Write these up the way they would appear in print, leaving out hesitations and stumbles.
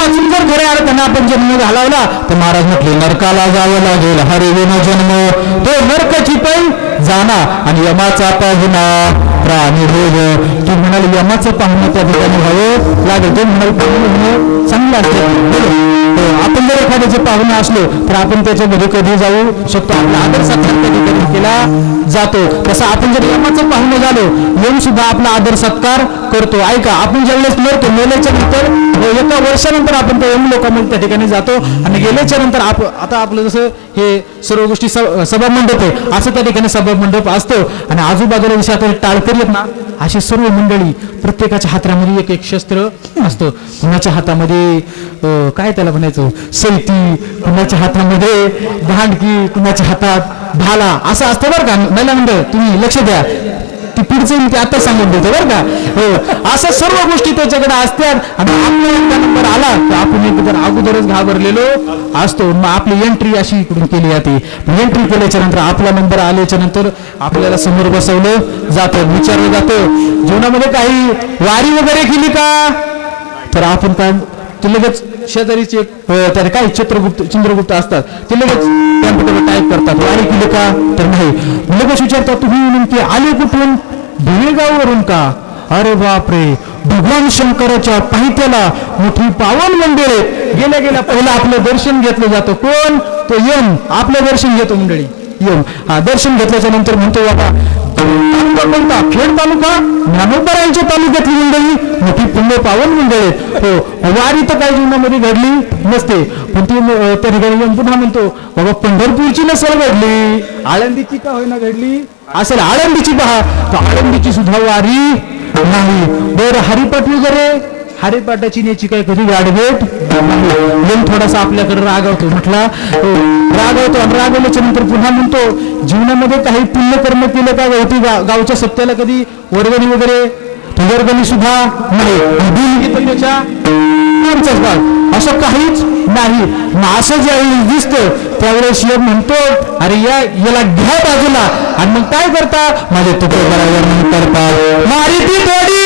वाचून जर खऱ्या अर्थानं आपण जन्म घालवला तर महाराज म्हटले नरकाला जावं लागेल. हरे विना जन्म तो नरकाची पण जाना आणि यमाचा पाहुणा प्राणी भोग. तू म्हणाल यमाचं पाहुणं त्या ठिकाणी व्हावं लागेल. तो म्हणाल पाहुणं होणं चांगलं असतं. आपण जर एखाद्याचे पाहुणे असलो तर आपण त्याच्या घरी कधी जाऊ शकतो. आपला आदर सत्कार कधी कधी केला जातो. तसं आपण जर यमाचं पाहुणे झालो यम सुद्धा आपला आदर सत्कार करतो. ऐका, आपण ज्यावेळेस मरतो मेल्याच्या नंतर एका वर्षानंतर आपण त्या यम लोकांमध्ये त्या ठिकाणी जातो आणि गेल्याच्या नंतर आता आपलं जसं हे सर्व गोष्टी सभा मंडप आहे असं त्या ठिकाणी सभा मंडप असतो आणि आजूबाजूला जसे आता टाळकरी आहेत ना अशी सर्व मंडळी प्रत्येकाच्या हातामध्ये एक एक शस्त्र असतं. कुणाच्या हातामध्ये काय त्याला म्हणायचं सैती, कुणाच्या हातामध्ये भांडकी, कुणाच्या हातात भाला असं असतं बरं का. महिला मंडळ तुम्ही लक्ष द्या, ती पुढचं मी ते आता सांगून देतो बरं का. हो, असं सर्व गोष्टी त्याच्याकडे असतात आणि आपला नंबर आला तर आपण एक अगोदरच घाबरलेलो असतो. मग आपली एंट्री अशी इकडून केली जाते. एंट्री केल्याच्या नंतर आपला नंबर आल्याच्या नंतर आपल्याला समोर बसवलं जातं, विचारलं जातं जीवनामध्ये काही वारी वगैरे केली का. तर आपण काय ते लगेच शेजारीचे त्याला काय चंद्रगुप्त असतात ते लगेच कॅम्प्युटरवर टाईप करतात वारी केली का. तर नाही, लगेच विचारतात तुम्ही नेमके आले कुठून. भिवेगाववरून का. अरे बापरे, भगवान शंकराच्या पाहित्याला मोठी पावन मंडळ गेल्या गेल्या पहिला आपलं दर्शन घेतलं जातं. कोण. तो यम आपलं दर्शन घेतो मंडळी. यम हा दर्शन घेतल्याच्या नंतर म्हणतो बाबा कोणता. खेड तालुका ज्ञानोबरायांच्या तालुक्यातली मंडळी मोठी पुण्य पावन मंडळ आहेत. हो, वारी तर काही जीवनामध्ये घडली नसते पण ती त्या ठिकाणी यम पुन्हा म्हणतो बाबा पंढरपूरची नसेल घडली, आळंदीची का होईना घडली असेल. आळंदीची पहा, तर आळंदीची सुद्धा वारी नाही. बरं हरिपाठ वगैरे हरिपाठाची न्यायची काय कधी गाडगेट नाही. थोडासा आपल्याकडे रागवतो. म्हटला रागवतो आणि रागवल्याच्या नंतर पुन्हा म्हणतो जीवनामध्ये काही पुण्यकर्म केलं का. होती गावच्या सत्याला कधी वर्गणी वगैरे वर्गणी सुद्धा नाही. असं काहीच नाही. असं ज्यावेळी दिसतं त्यावेळेस यम म्हणतो अरे याला घ्या बाजूला. आणि मग काय करता माझे तुकडे बरोबर करतात मारी ती थोडी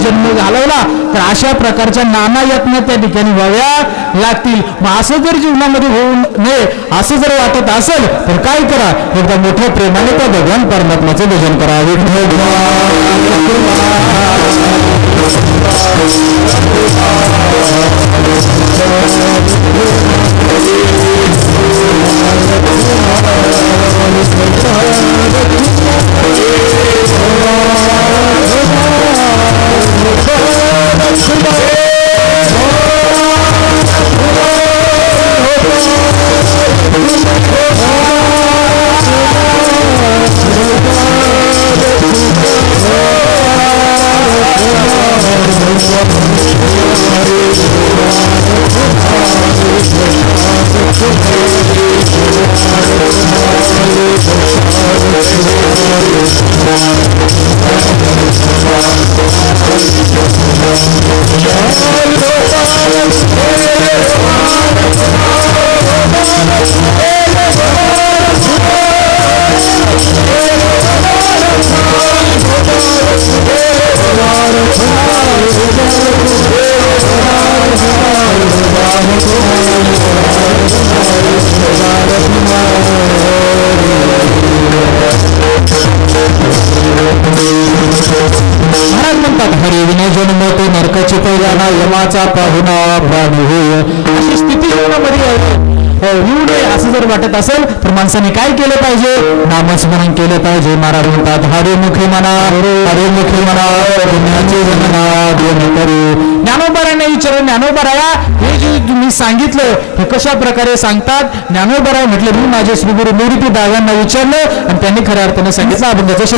जन्म घालवला तर अशा प्रकारच्या नाना यातना त्या ठिकाणी व्हाव्या लागतील. मग असं जर जीवनामध्ये होऊ नये असं जर वाटत असेल तर काय करा, एकदा मोठ्या प्रेमाने त्या भगवान परमात्म्याचं भजन करावे. जन्म तो नरकाची पैजाना यमाचा पाहुणा प्राणी होय अशी स्थिती जीवनामध्ये येऊ नये असं जर वाटत असेल तर माणसाने काय केलं पाहिजे नामस्मरण केलं पाहिजे महाराज म्हणतात हरिमुखी म्हणा हरिमुखी म्हणा पुण्याची गणना दोन करू ज्ञानोबाराने विचारलं ज्ञानोबाराया हे जे तुम्ही सांगितलं हे कशा प्रकारे सांगतात ज्ञानोबाराय म्हटलं मी माझे श्रीगुरु निवृत्ती दादांना विचारलं आणि त्यांनी खऱ्या अर्थाने सांगितलं अभंगाचं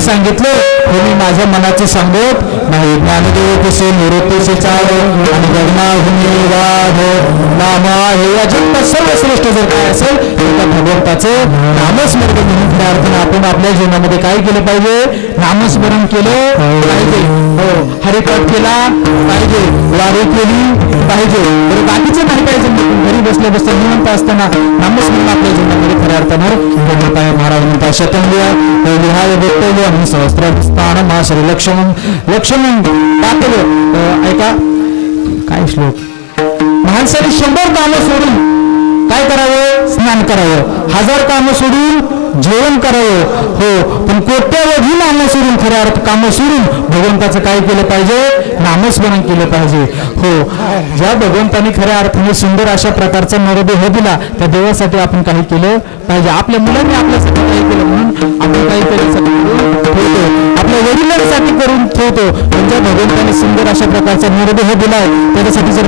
सांगितलं हे मी माझ्या मनाचे सांगत नाही ज्ञानदेव कसे निरोपेचे चाल आणि गगनाहुनी वाद नाम आहे या जगतात सर्वश्रेष्ठ जर काय असेल तर त्या भगवंताचं नामस्मरण म्हणून खऱ्या अर्थानं आपण आपल्या जीवनामध्ये काय केलं पाहिजे नामस्मरण केलं पाहिजे हो हरिपाठ केला पाहिजे वारी केली पाहिजे तर बाकीचं नाही पाहिजे घरी बसल्या बसल्या निवंत असताना नामस्मरण आपल्या जीवनामध्ये खऱ्या अर्थानं महाराज म्हणतात शतंग्य विहाय वक्तव्य आणि सहस्त्रस्थान माश्री लक्ष्मण पातळ ऐका काय श्लोक माणसाने 100 कामं सोडून काय करावं स्नान करावं 1000 कामं सोडून जेवण करावं हो पण कोट्यावधी नामं सोडून खऱ्या अर्थ कामं सोडून भगवंताचं काय केलं पाहिजे नामस्मरण केलं पाहिजे हो ज्या भगवंताने खऱ्या अर्थाने सुंदर अशा प्रकारचा नरदेह दिला त्या देवासाठी आपण काही केलं पाहिजे आपल्या मुलांनी आपल्यासाठी काही केलं म्हणून आपण काही करण्यासाठी ठेवतो आपल्या वडिलांसाठी करून ठेवतो ज्या भगवंताने सुंदर अशा प्रकारचा नरदेह दिलाय त्याच्यासाठी जर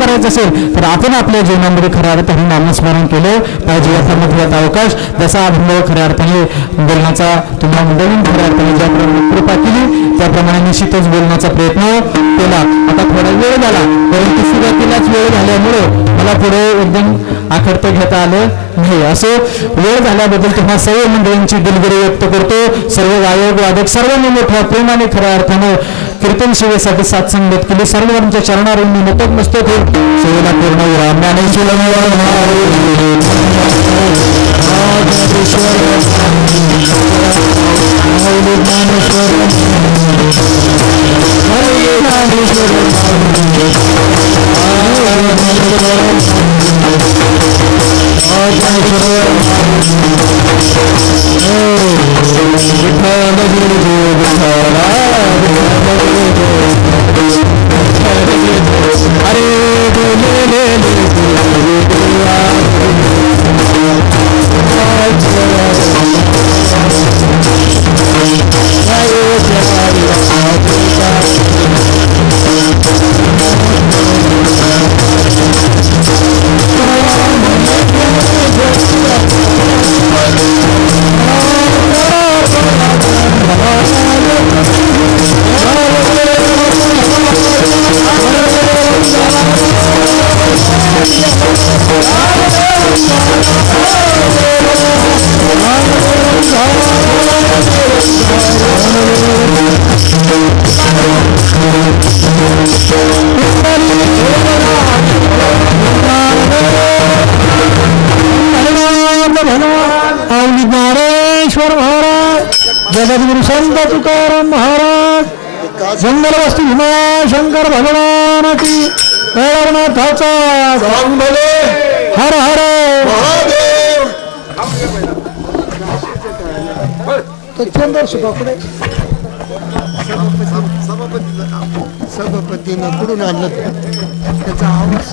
करायचं असेल तर आपण आपल्या जीवनामध्ये खऱ्या अर्थाने नामस्मरण केलं पाहिजे याचा महत्वाचा अवकाश जसा अनुभव खऱ्या अर्थाने बोलण्याचा तुम्हाला मंडळींनी खऱ्या अर्थाने ज्याप्रमाणे कृपा केली त्याप्रमाणे निश्चितच बोलण्याचा प्रयत्न केला आता थोडा वेळ झाला परंतु सुरुवातीलाच वेळ झाल्यामुळे मला पुढे एकदम आखडतं घेता आलं नाही असं वेळ झाल्याबद्दल तुम्हा सर्व मंडळींची दिलगिरी व्यक्त करतो सर्व गायक वादक सर्वांनी मोठ्या प्रेमाने खऱ्या अर्थानं कीर्तन सेवेसाठी साथ संगत केली सर्वांच्या चरणावर मी नतमस्तक होऊन सेवेला पूर्ण विराम अरे बोला तुकाराम महाराज जंगलवस्ती भीमाशंकर भगवान की कैलासनाथाचा हर हर महादेव चंदर सुपाकडे सभापतीनं कुठून आणलं त्याचा आवाज